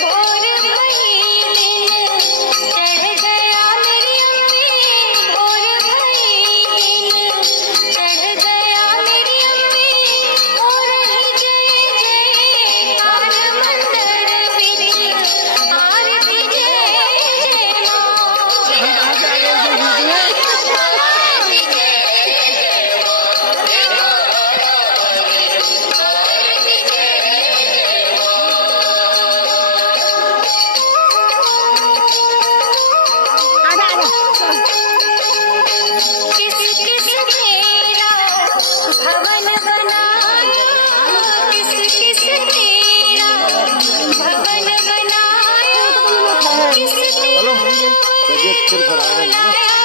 भोर भई दिन चढ़ गया मेरी अम्मी, भोर भई दिन चढ़ गया मेरी अम्मी, हो रही जय जयकार मंदिर बिच आरती जय जय किस किस तेरा भवन बनाया, किस किस तेरा भवन बनाया, किस तेरा बुलाया